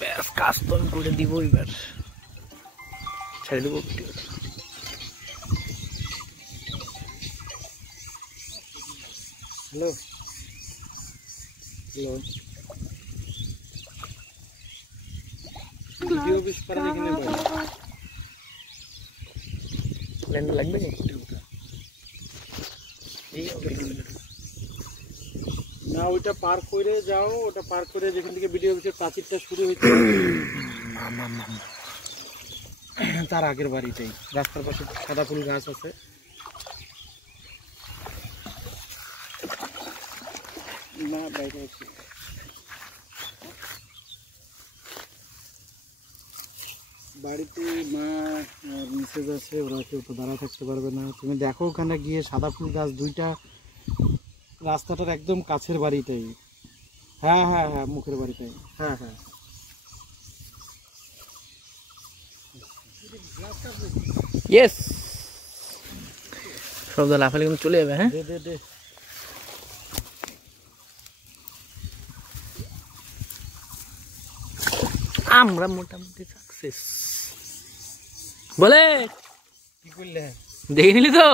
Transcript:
ব্যাস কাজ তো আমি করে দিব, এবার ছেড়ে দেবো ভিডিওটা। হ্যালো হ্যালো, ভিডিও অফিস পারে এখানে ল্যান্ড লাগবে না? ওইটা পার করে যাও, ওটা পার করে যেখান থেকে ভিডিও অফিসের প্রাচীরটা শুরু হইতে তার আগের বাড়িতেই রাস্তার পাশে সাদা ফুল গাছ আছে। না বাইরে আছে, বাড়িতে মা আর মিসেস আছে, ওরা কেউ তো দাঁড়া থাকতে পারবে না। তুমি দেখো ওখানে গিয়ে সাদা ফুল গাছ দুইটা রাস্তাটার একদম কাছের বাড়িটাই। হ্যাঁ হ্যাঁ হ্যাঁ, মুখের বাড়িটাই। হ্যাঁ হ্যাঁ, ইয়েস, সব দা লাফালে কিন্তু চলে যাবে। হ্যাঁ দে দে দে। আমরা মোটামুটি সাকসেস। বলে কি করলে? দেখে নিলি তো?